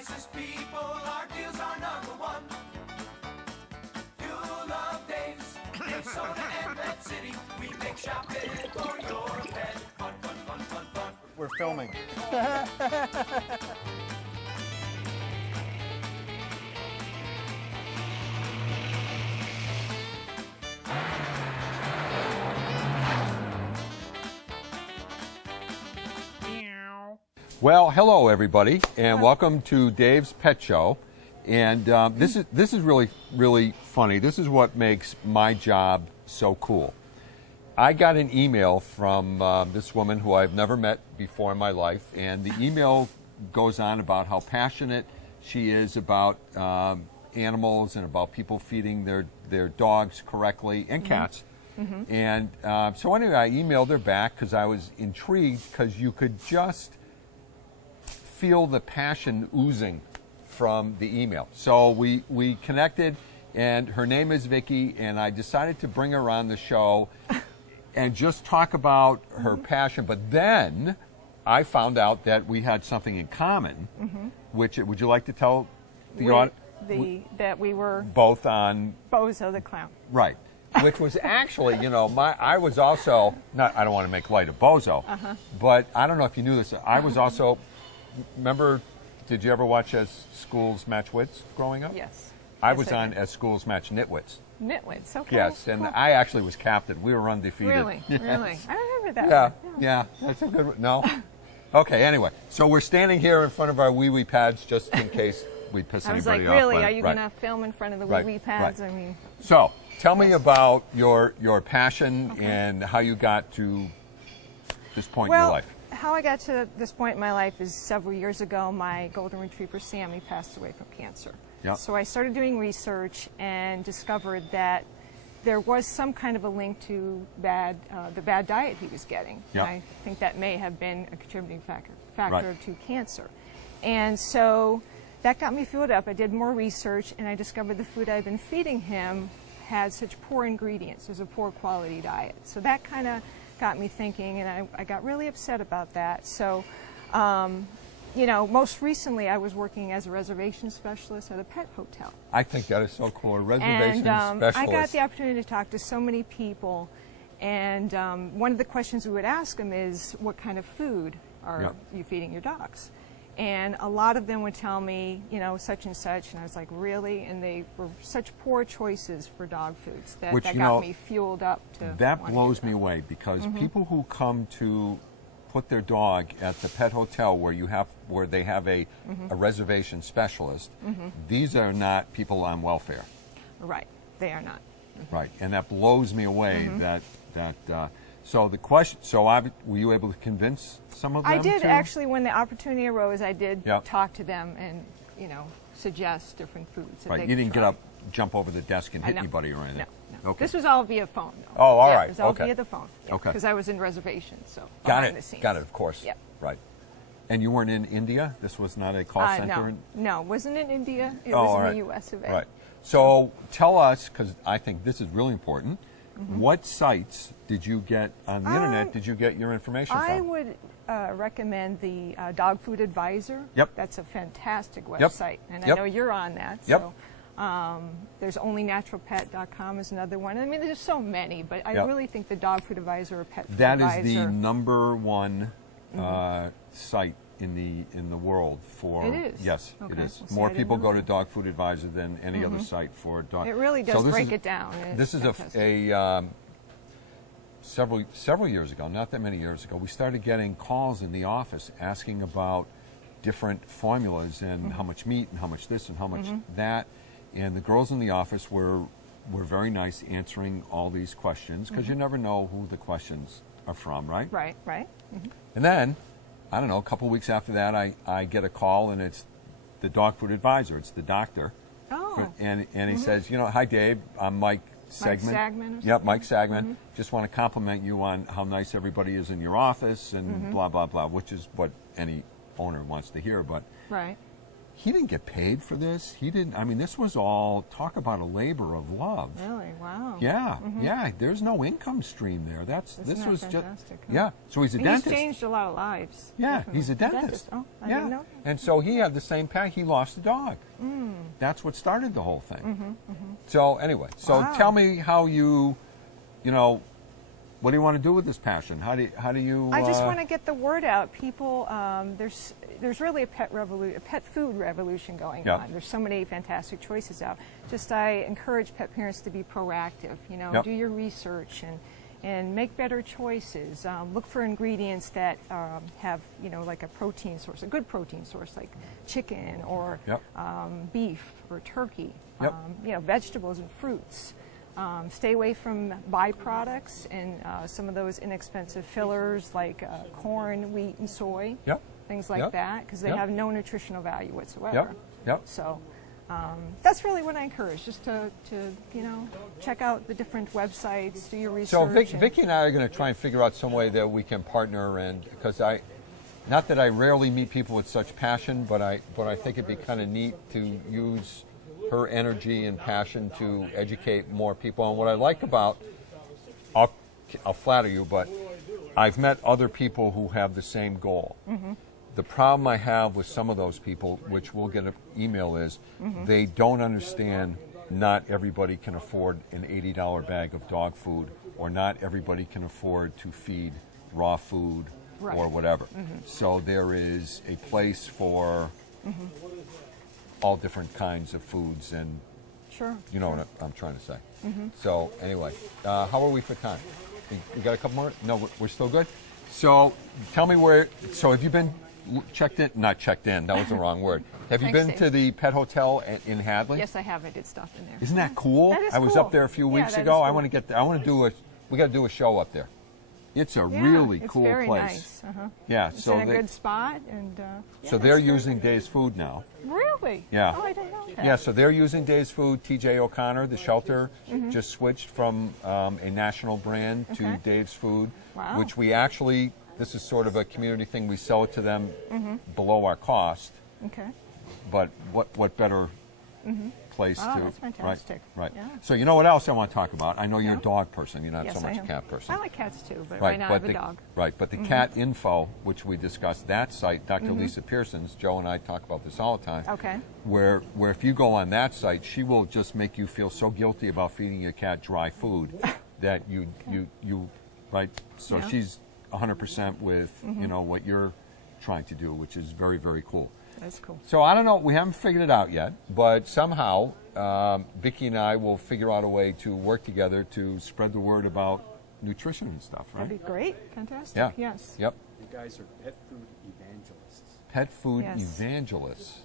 nicest people, our deals are number one. You'll love Dave's, Minnesota and Pet City. We make shopping for your pet fun, fun, fun, fun, fun. We're filming. Well, hello everybody, and welcome to Dave's Pet Show. And this is really funny. This is what makes my job so cool. I got an email from this woman who I've never met before in my life, and the email goes on about how passionate she is about animals and about people feeding their dogs correctly and cats. And so anyway, I emailed her back because I was intrigued, because you could just feel the passion oozing from the email. So we connected, and her name is Vicky, and I decided to bring her on the show and just talk about her passion. But then I found out that we had something in common, which, would you like to tell the audience? That we were both on Bozo the Clown. Right. Which was actually, you know, I was also, I don't want to make light of Bozo, but I don't know if you knew this, I was also, remember, did you ever watch As Schools Match Wits growing up? Yes. I was on As Schools Match Nitwits. Nitwits, okay. Yes, and cool. I actually was captain. We were undefeated. Really? Yes. Really? I remember that Yeah, one. yeah, that's a good one. No? Okay, anyway, so we're standing here in front of our wee-wee pads just in case we piss I was anybody like, off. really? Right, Are you right. going to film in front of the Right, wee-wee pads? right. I mean, So, tell me about your passion and how you got to this point in your life. How I got to this point in my life is several years ago, my golden retriever, Sammy, passed away from cancer. Yep. So I started doing research and discovered that there was some kind of a link to the bad diet he was getting. Yep. I think that may have been a contributing factor Right. to cancer. And so that got me fueled up. I did more research, and I discovered the food I've been feeding him had such poor ingredients. It was a poor quality diet. So that kind of got me thinking, and I got really upset about that. So, you know, most recently I was working as a reservation specialist at a pet hotel. I think that is so cool, a reservation And specialist. I got the opportunity to talk to so many people, and one of the questions we would ask them is, what kind of food are you feeding your dogs? And a lot of them would tell me, you know, such and such, and I was like, really? And they were such poor choices for dog foods that got me fueled up to That want blows to do me that. away, because people who come to put their dog at the pet hotel where they have a reservation specialist, these are not people on welfare. Right, they are not. Right, and that blows me away. So the question. So were you able to convince some of them? I did to? actually. When the opportunity arose, I did Yep. talk to them and, you know, suggest different foods. That Right, they you could didn't try. get up, jump over the desk and hit No. anybody or anything. No. Okay. This was all via phone, though. Oh, all yeah, right, It was all okay. via the phone. Yeah, Okay. Because I was in reservations, so Got behind the it. scenes. Got it. Of course. Yep. Right. And you weren't in India. This was not a call center. No, wasn't in India. It Oh, was all in right. the U.S. of A. Right. So tell us, because I think this is really important. What sites did you get on the internet? Did you get your information from? I would recommend the Dog Food Advisor. Yep. That's a fantastic Yep. website, and Yep. I know you're on that. Yep. So, there's onlynaturalpet.com is another one. I mean, there's so many, but I Yep. really think the Dog Food Advisor or Pet Food That Advisor. is the number one site in the world for. It is? Yes, it Okay. is. Well, see, More I didn't people know go to that. Dog Food Advisor than any other site for dog. It really does So this break is- it down. It's This is fantastic. several years ago, not that many years ago, we started getting calls in the office asking about different formulas and how much meat and how much this and how much that. And the girls in the office were very nice answering all these questions, because you never know who the questions are from, right? Right. And then, I don't know, a couple weeks after that, I get a call, and it's the Dog Food Advisor. It's the doctor. Oh. And he says, you know, hi, Dave, I'm Mike Segman. Mike Sagman or Yep, something? Mike Sagman. Just want to compliment you on how nice everybody is in your office and blah, blah, blah, which is what any owner wants to hear. But Right. he didn't get paid for this. He didn't. I mean, this was all talk about a labor of love. Really? Wow. Yeah, yeah. There's no income stream there. This was just huh? yeah. So he's a And dentist. He's changed a lot of lives. Yeah, definitely. he's a dentist. Oh, I yeah. didn't know. And so he had the same path. He lost a dog. That's what started the whole thing. So anyway, Wow. tell me how you know, what do you want to do with this passion? How do you? I just want to get the word out. People, there's really a pet food revolution going Yep. on. There's so many fantastic choices out. I encourage pet parents to be proactive. You know, Yep. do your research and make better choices. Look for ingredients that have, you know, like a protein source, a good protein source like chicken or Yep. beef or turkey. Yep. You know, vegetables and fruits. Stay away from byproducts and some of those inexpensive fillers like corn, wheat, and soy. Yep. Things like Yep. that, because they Yep. have no nutritional value whatsoever. Yep. Yep. So that's really what I encourage, just to you know, check out the different websites, do your research. So and- Vicky and I are going to try and figure out some way that we can partner, and because not that I rarely meet people with such passion, but I think it'd be kind of neat to use her energy and passion to educate more people. And what I like about, I'll flatter you, but I've met other people who have the same goal. The problem I have with some of those people, which we'll get an email, is they don't understand not everybody can afford an $80 bag of dog food, or not everybody can afford to feed raw food Right. or whatever. So there is a place for all different kinds of foods, and Sure. you know what I'm trying to say. So anyway, how are we for time? We got a couple more? No, we're still good? So tell me so have you been checked in? Not checked in, that was the wrong word. Have you Thanks, been Dave. to the pet hotel in Hadley? Yes, I have. I did stop in there. Isn't that cool? That is I was cool. up there a few Yeah, weeks that ago. is I cool. want to get there. We got to do a show up there. It's a Yeah, really it's cool very place. Nice. Yeah, It's so in a good spot, and so they're using Dave's food now. Really? Yeah. Oh, I didn't know that. Yeah, so they're using Dave's Food. TJ O'Connor, the shelter, just switched from a national brand to Okay. Dave's Food, Wow. which we actually, this is sort of a community thing. We sell it to them below our cost, Okay. but what better place Wow, to... that's fantastic. Right. Yeah. So you know what else I want to talk about? I know you're Yeah. a dog person. You're not Yes, so much I a am. cat person. I like cats too, but right now I have a dog. Right, but the cat info, which we discussed, that site, Dr. Lisa Pearson's, Joe and I talk about this all the time. Okay. Where if you go on that site, she will just make you feel so guilty about feeding your cat dry food that you right. So Yeah. she's 100% with you know what you're trying to do, which is very, very cool. That's cool. So I don't know, we haven't figured it out yet, but somehow Vicky and I will figure out a way to work together to spread the word about nutrition and stuff, right? That'd be great. Fantastic. Yeah. Yes. Yep. You guys are pet food evangelists. Pet food Yes. evangelists.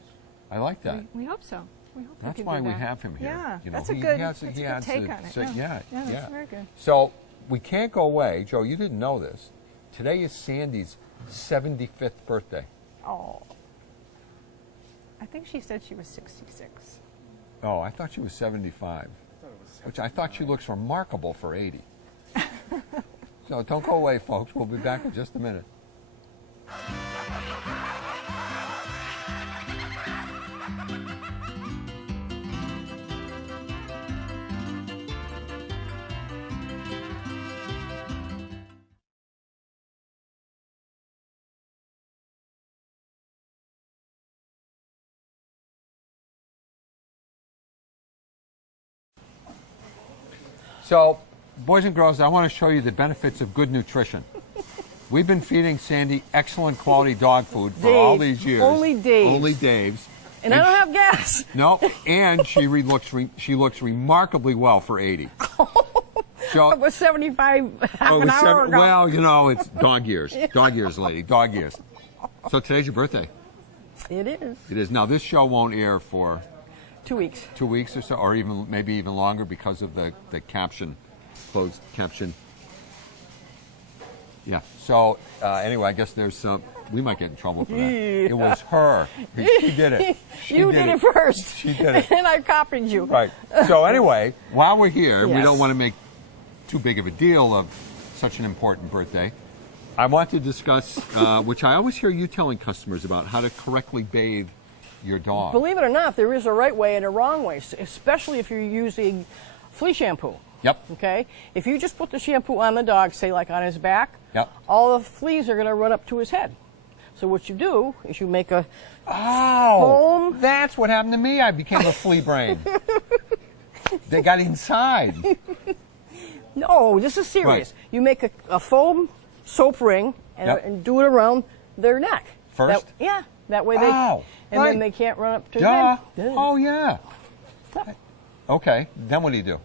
I like that. We hope so. We hope we That's can why do we that. have him here. Yeah, You know, that's a he good, has- that's he a good adds take a- on it. so- yeah, that's yeah. very good. So we can't go away. Joe, you didn't know this. Today is Sandy's 75th birthday. Oh. I think she said she was 66. Oh, I thought she was 75, which I thought she looks remarkable for 80. So don't go away, folks. We'll be back in just a minute. So, boys and girls, I want to show you the benefits of good nutrition. We've been feeding Sandy excellent quality dog food for all Dave. these years. Only Dave's. Only Dave's. And I don't have gas. No, and she looks remarkably well for 80. So, It was 75 half oh, an it's hour ago. well, you know, it's dog years. Dog years, lady. Dog years. So today's your birthday. It is. It is. Now, this show won't air for 2 weeks. 2 weeks or so, or even maybe even longer because of the caption, closed caption. Yeah. So anyway, I guess there's some. We might get in trouble for that. Yeah. It was her. She did it. She You did it first. She did it. And I copied you. Right. So anyway, while we're here, we Yes. don't want to make too big of a deal of such an important birthday. I want to discuss, which I always hear you telling customers about, how to correctly bathe your dog. Believe it or not, there is a right way and a wrong way, especially if you're using flea shampoo. Yep. Okay? If you just put the shampoo on the dog, say like on his back, Yep. all the fleas are going to run up to his head. So what you do is you make a Oh, foam. that's what happened to me. I became a flea brain. They got inside. No, this is serious. Right. You make a foam soap ring and, Yep. and do it around their neck. First? Yeah. That way they, Oh, and right. then they can't run up to his Duh. head. Oh, yeah. Okay, then what do you do?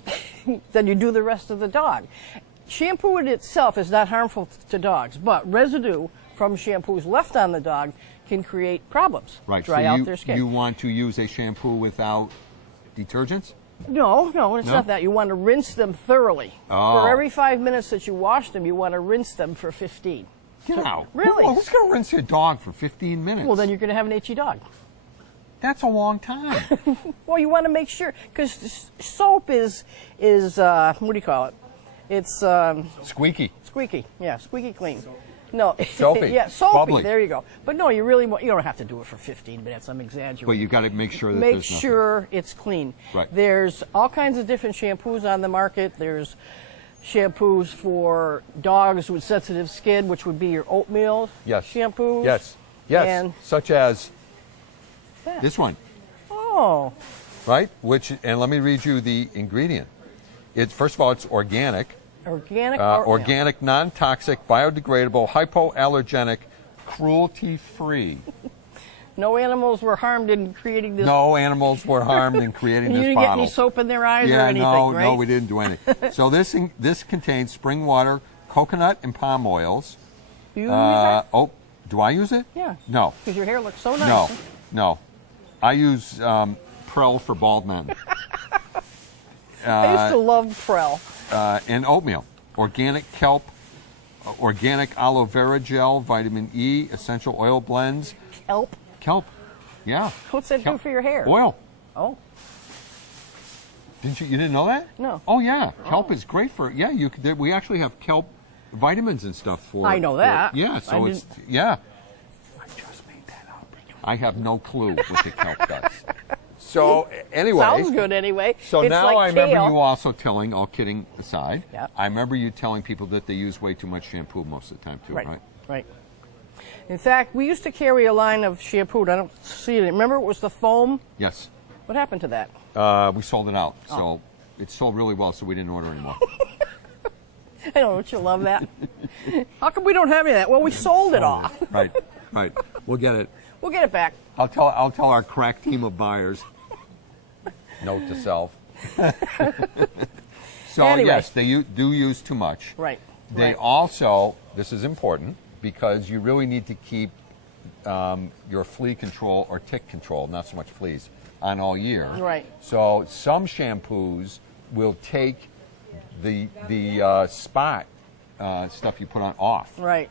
Then you do the rest of the dog. Shampoo in itself is not harmful to dogs, but residue from shampoos left on the dog can create problems. Right, Dry so out you, their skin. you want to use a shampoo without detergents? No, it's No? not that. You want to rinse them thoroughly. Oh. For every 5 minutes that you wash them, you want to rinse them for 15. Get out. Really? Who's going to rinse your dog for 15 minutes? Well, then you're going to have an itchy dog. That's a long time. Well, you want to make sure, because soap is what do you call it? It's Squeaky. squeaky. Yeah, squeaky clean. No. Soapy. Yeah, soapy. Bubbly. There you go. But no, you don't have to do it for 15 minutes. I'm exaggerating. But you got to make sure that Make there's nothing. sure it's clean. Right. There's all kinds of different shampoos on the market. There's shampoos for dogs with sensitive skin, which would be your oatmeal Yes. shampoos. Yes. And Such as that. this one, Oh, right? And let me read you the ingredient. It's first of all, it's organic. organic oatmeal. Organic, non-toxic, biodegradable, hypoallergenic, cruelty-free. No animals were harmed in creating this. No animals were harmed in creating You this didn't get bottle. any soap in their eyes or Yeah, anything, no, right? no, we didn't do anything. So this contains spring water, coconut, and palm oils. You use that? Oh, do I use it? Yeah. No, Because your hair looks so nice. no. I use Prel for bald men. I used to love Prel. And oatmeal, organic kelp, organic aloe vera gel, vitamin E, essential oil blends, kelp. Yeah. What's that do Kelp. for your hair? Oil. Oh, You didn't know that? No. Oh yeah, kelp is great for. Yeah, we actually have kelp vitamins and stuff for. I know that. Yeah, so I it's yeah. I just made that up. I have no clue what the kelp does. So anyway. sounds good anyway. So it's now like I remember kale. you also telling, all kidding aside, Yep. I remember you telling people that they use way too much shampoo most of the time too, right? Right. In fact, we used to carry a line of shampoo. I don't see it. Remember, it was the foam. Yes. What happened to that? We sold it out, Oh. so it sold really well, so we didn't order anymore. I don't you love that? How come we don't have any of that? Well, we sold it all. Right. We'll get it. We'll get it back. I'll tell our crack team of buyers. Note to self. So Anyway. yes, they do use too much. Right. They right. also, this is important because you really need to keep your flea control or tick control, not so much fleas, on all year. Right. So some shampoos will take the spot stuff you put on off. Right.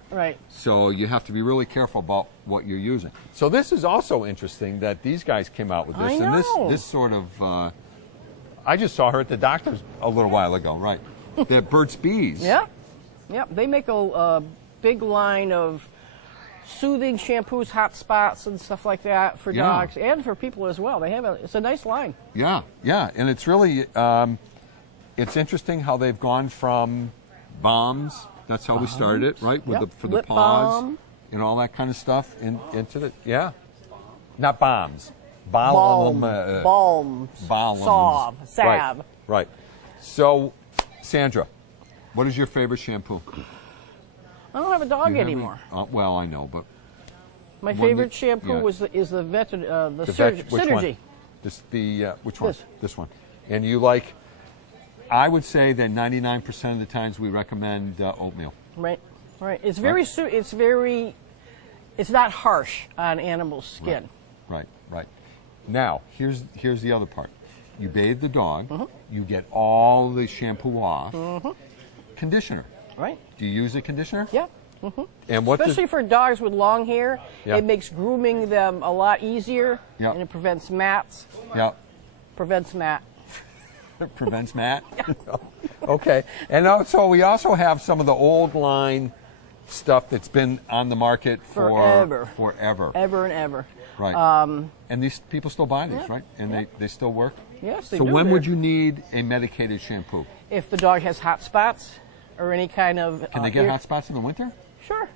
So you have to be really careful about what you're using. So this is also interesting that these guys came out with this. I And know. this sort of, I just saw her at the doctor's a little while ago, right? The Burt's Bees. Yeah. They make a big line of soothing shampoos, hot spots, and stuff like that for Yeah. dogs and for people as well. It's a nice line. Yeah. And it's really, it's interesting how they've gone from bombs. That's how we started it, right? With Yep. for the Lip paws balm. and all that kind of stuff into the not bombs, balm, Balm. balms. Salve. Right. So, Sandra, what is your favorite shampoo? I don't have a dog Do you have any- anymore. Well, I know, but My One favorite that- shampoo yeah. is the which Synergy. one? Which one? This. This one. And you like? I would say that 99% of the times we recommend oatmeal. Right. It's very it's not harsh on animals' skin. Right. Now, here's the other part. You bathe the dog. Mm-hmm. You get all the shampoo off. Conditioner. Right. Do you use a conditioner? Yeah. And what Especially for dogs with long hair, Yeah. it makes grooming them a lot easier, Yeah. and it prevents mats. Yeah. Prevents mat. Prevents mat. Okay. And so we also have some of the old line stuff that's been on the market for forever. Ever and ever. Right. And these people still buy these, right? And they still work? Yes, they so do. when would you need a medicated shampoo? If the dog has hot spots or any kind of... Can they get hot spots in the winter? Sure.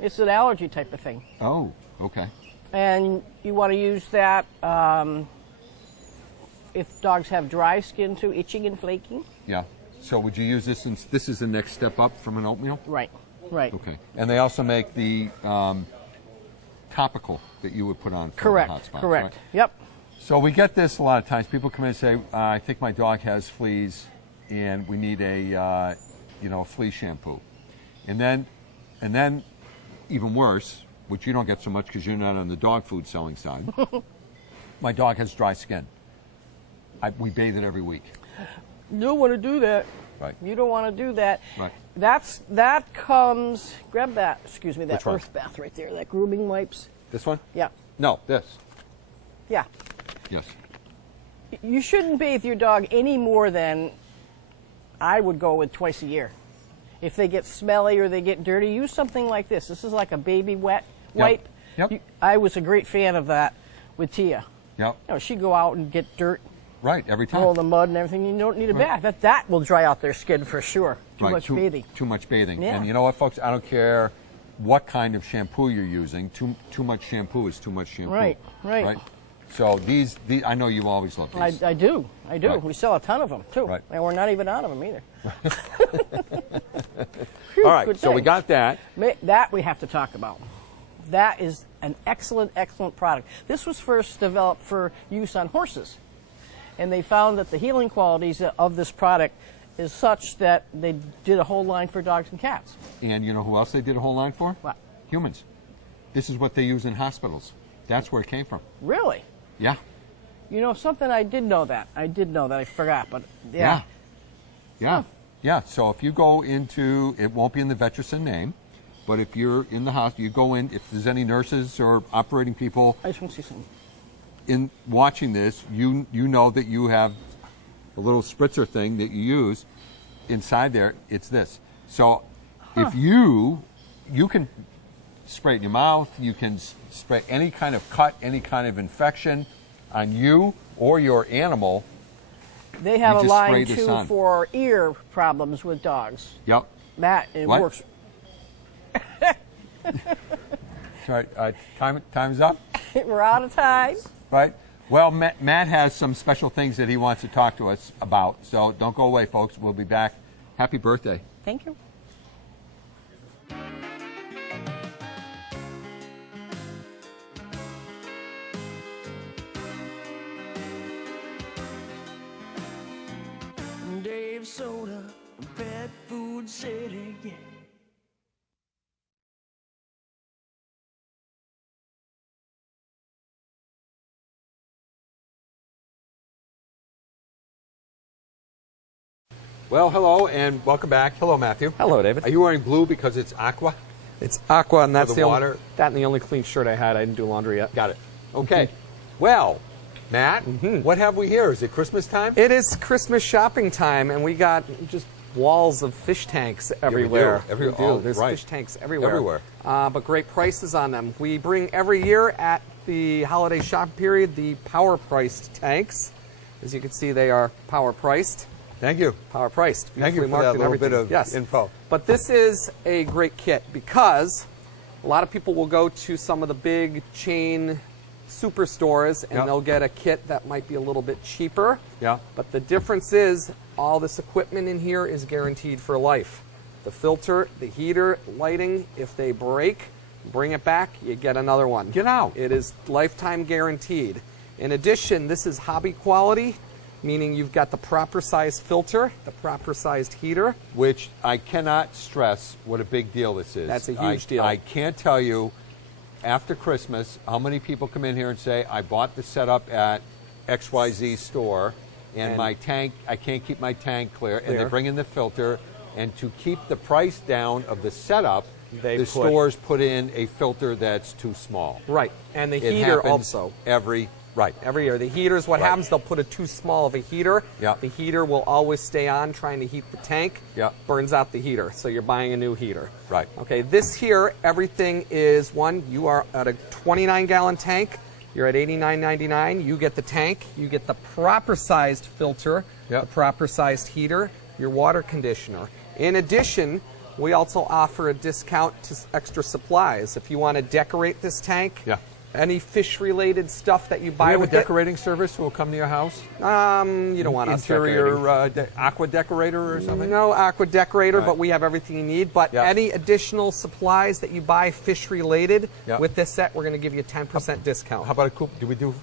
It's an allergy type of thing. Oh, okay. And you want to use that if dogs have dry skin too, itching and flaking. Yeah. So would you use this since this is the next step up from an oatmeal? Right, right. Okay. And they also make the topical that you would put on for Correct, the hot spots, correct. right? Yep. So we get this a lot of times. People come in and say, I think my dog has fleas and we need a flea shampoo. And then even worse, which you don't get so much because you're not on the dog food selling side, my dog has dry skin. We bathe it every week. You don't want to do that. Right. You don't want to do that. Right. That comes, grab that, excuse me, that Which one? earth bath right there, that grooming wipes. This one? Yeah. No, this. Yeah. Yes. You shouldn't bathe your dog any more than I would go with twice a year. If they get smelly or they get dirty, use something like this. This is like a baby wet wipe. Yep. I was a great fan of that with Tia. Yep. You know, she'd go out and get dirt, Right, every time. roll the mud and everything. You don't need a bath. That will dry out their skin for sure. Too Right, much bathing. Too much bathing. Yeah. And you know what, folks? I don't care what kind of shampoo you're using. Too much shampoo is too much shampoo. Right, right. So these I know you always love these. I do. Right. We sell a ton of them too. Right. And we're not even out of them either. All right, Good so we thing. got that. That we have to talk about. That is an excellent, excellent product. This was first developed for use on horses. And they found that the healing qualities of this product is such that they did a whole line for dogs and cats. And you know who else they did a whole line for? What? Humans. This is what they use in hospitals. That's where it came from. Really? Yeah. You know something? I did know that. I forgot, but yeah. Yeah. So if you go into, it won't be in the Vetericin name, but if you're in the hospital, you go in, if there's any nurses or operating people I just want to see something. in watching this, you know that you have a little spritzer thing that you use inside there. It's this. So if you can spray it in your mouth, you can spray any kind of cut, any kind of infection on you or your animal. They have You a just line spray this too on. for ear problems with dogs. Yep. It What? works. Sorry, time's up, We're out of time. right? Well, Matt has some special things that he wants to talk to us about, so don't go away, folks. We'll be back. Happy birthday. Thank you. Dave Soda, Pet Food City, yeah. Well, hello and welcome back. Hello, Matthew. Hello, David. Are you wearing blue because it's aqua? It's aqua, and that's the water? the only clean shirt I had. I didn't do laundry yet. Got it. Okay. Well, Matt, what have we here? Is it Christmas time? It is Christmas shopping time, and we got just walls of fish tanks everywhere. We do. There's Right. fish tanks everywhere. Everywhere. But great prices on them. We bring every year at the holiday shop period the power priced tanks. As you can see, they are power priced. Thank you. Power priced. Thank you beautifully for that marked and little bit everything. of Yes. info. But this is a great kit because a lot of people will go to some of the big chain superstores and Yep. they'll get a kit that might be a little bit cheaper. Yeah. But the difference is all this equipment in here is guaranteed for life. The filter, the heater, lighting, if they break, bring it back, you get another one. Get out. It is lifetime guaranteed. In addition, this is hobby quality, meaning you've got the proper size filter, the proper sized heater. Which I cannot stress what a big deal this is. That's a huge deal. I can't tell you after Christmas how many people come in here and say, I bought the setup at XYZ store and my tank, I can't keep my tank clear. And they bring in the filter. And to keep the price down of the setup, the stores put in a filter that's too small. Right. And the It heater happens also. Right. Every year. The heaters, what Right. happens, they'll put a too small of a heater. Yep. The heater will always stay on trying to heat the tank. Yep. Burns out the heater, so you're buying a new heater. Right. Okay, this here, everything is you are at a 29-gallon tank. You're at $89.99. You get the tank. You get the proper sized filter, Yep. the proper sized heater, your water conditioner. In addition, we also offer a discount to extra supplies. If you want to decorate this tank, Yeah. any fish-related stuff that you Do buy you have a with decorating service who will come to your house? you don't want us decorating. Interior aqua decorator or something? No aqua decorator, Right. but we have everything you need. But Yep. any additional supplies that you buy fish-related Yep. with this set, we're going to give you a 10% discount. How about a coupon? Do we do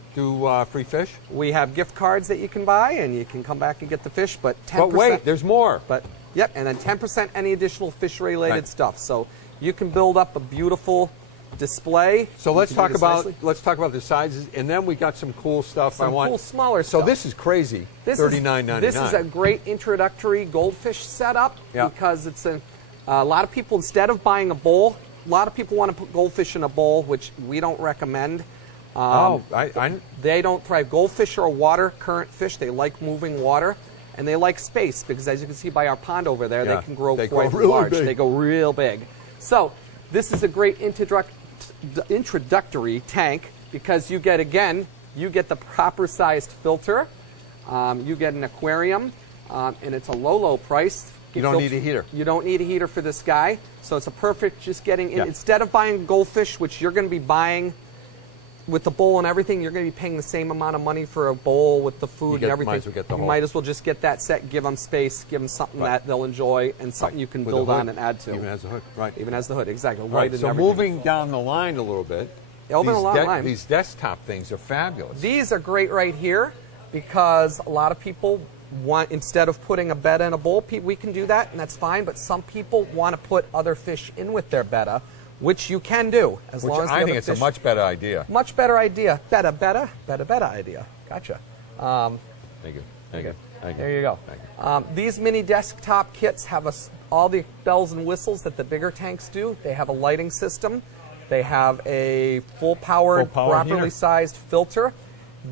free fish? We have gift cards that you can buy, and you can come back and get the fish, but 10%. But wait, there's more. But yep, and then 10% any additional fish-related Right. stuff. So you can build up a beautiful display. So You let's can do talk this about nicely. the sizes, and then we got some cool stuff. Some I want cool smaller So stuff. this is crazy. This $39.99. This is a great introductory goldfish setup Yeah. because it's a lot of people, instead of buying a bowl, a lot of people want to put goldfish in a bowl, which we don't recommend. They don't thrive. Goldfish are a water current fish. They like moving water, and they like space because, as you can see by our pond over there, Yeah. they can grow They quite grow really large. big. They go real big. So this is a great introductory tank because you get, again, you get the proper sized filter, you get an aquarium, and it's a low price. You don't need a heater. You don't need a heater for this guy, so it's a perfect just getting in. Yeah. Instead of buying goldfish, which you're going to be buying with the bowl and everything, you're going to be paying the same amount of money for a bowl with the food and everything. might as well get the you whole. might as well just get that set, give them space, give them something Right. that they'll enjoy, and something you can With a build hood. on and add to. Even has a hood, right? Even has the hood, exactly. Right. Light and So everything. moving down the line a little bit, Moving along the line. these desktop things are fabulous. These are great right here because a lot of people want, instead of putting a betta in a bowl, we can do that and that's fine, but some people want to put other fish in with their betta, which you can do as Which long as the I think other it's a fish- much better idea. much better idea. Betta idea. Gotcha. Thank you. Thank you. Thank you. There you go. Thank you. These mini desktop kits have all the bells and whistles that the bigger tanks do. They have a lighting system. They have a full-powered, Full-power properly heater. sized filter.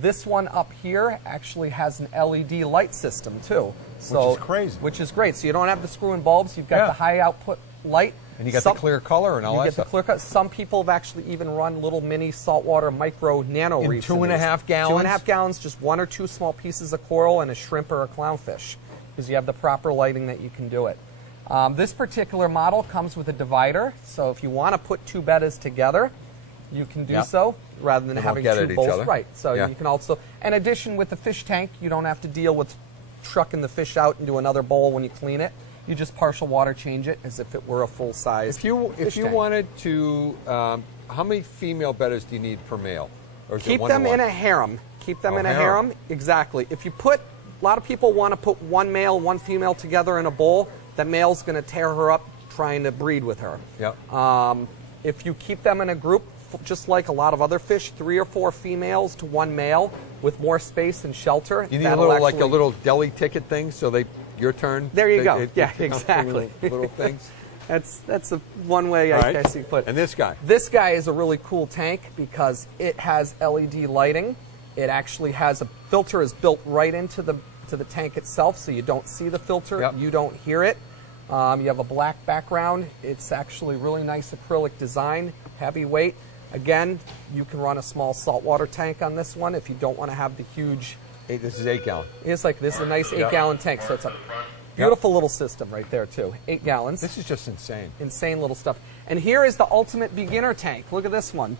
This one up here actually has an LED light system too. So, is crazy. Which is great. So you don't have the screw-in bulbs. You've got Yeah. the high output light. And you got the clear color and all You that get stuff. the clear cut. Some people have actually even run little mini saltwater micro nano In reefs. 2.5 gallons? 2.5 gallons, just 1 or 2 small pieces of coral and a shrimp or a clownfish, because you have the proper lighting that you can do it. This particular model comes with a divider, so if you want to put 2 bettas together, you can do Yep. so rather than They won't having get 2 at each bowls. other. Right. So Yeah. you can also, in addition with the fish tank, you don't have to deal with trucking the fish out into another bowl when you clean it. You just partial water change it as if it were a full size. If you tank. wanted to, how many female bettas do you need per male? Or is it Keep one to them in one? a harem. Keep them Oh, in a harem. harem. Exactly. If you put, a lot of people want to put one male, one female together in a bowl. That male's going to tear her up trying to breed with her. Yep. If you keep them in a group, just like a lot of other fish, 3 or 4 females to 1 male with more space and shelter. You need that'll like a actually- little deli ticket thing, so your turn. There you They- go. they Yeah, pick up the exactly. Little things. That's a one way All I right. guess you could put it. And this guy. This guy is a really cool tank because it has LED lighting. It actually has a filter is built right into the tank itself, so you don't see the filter, Yep. you don't hear it. You have a black background. It's actually really nice acrylic design, heavyweight. Again, you can run a small saltwater tank on this one if you don't want to have the huge. This is 8 gallon. It's like this is a nice 8 Yep. gallon tank, so it's a beautiful little system right there too. 8 gallons. This is just insane. Insane little stuff. And here is the ultimate beginner tank. Look at this one.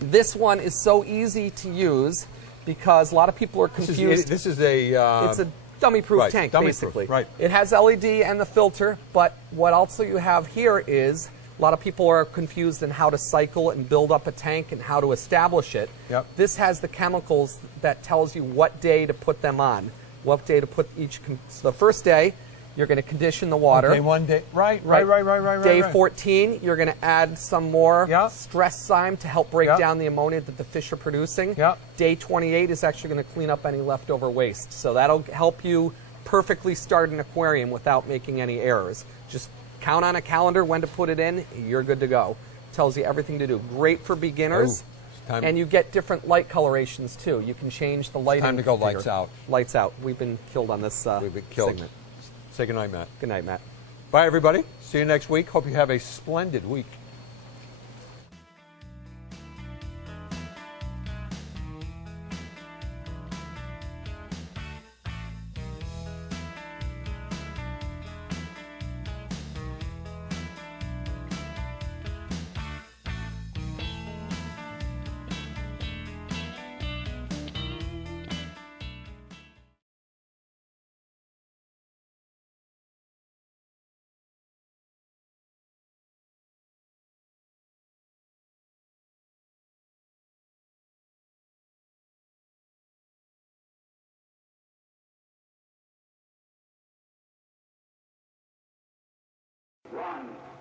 This one is so easy to use because a lot of people are confused. This is a. It's a dummy-proof right, tank, dummy-proof, basically. right. It has LED and the filter, but what also you have here is a lot of people are confused in how to cycle and build up a tank and how to establish it. Yep. This has the chemicals that tells you what day to put them on, what day to put each. So the first day, you're going to condition the water. Okay, one day. Right. Day 14, you're going to add some more Yep. stress zyme to help break Yep. down the ammonia that the fish are producing. Yep. Day 28 is actually going to clean up any leftover waste. So that'll help you perfectly start an aquarium without making any errors. Just count on a calendar when to put it in. You're good to go. Tells you everything to do. Great for beginners. And you get different light colorations too. You can change the lighting. Time to go configure. lights out. Lights out. We've been killed on this We've been killed. segment. Say goodnight, Matt. Good night, Matt. Bye, everybody. See you next week. Hope you have a splendid week. One.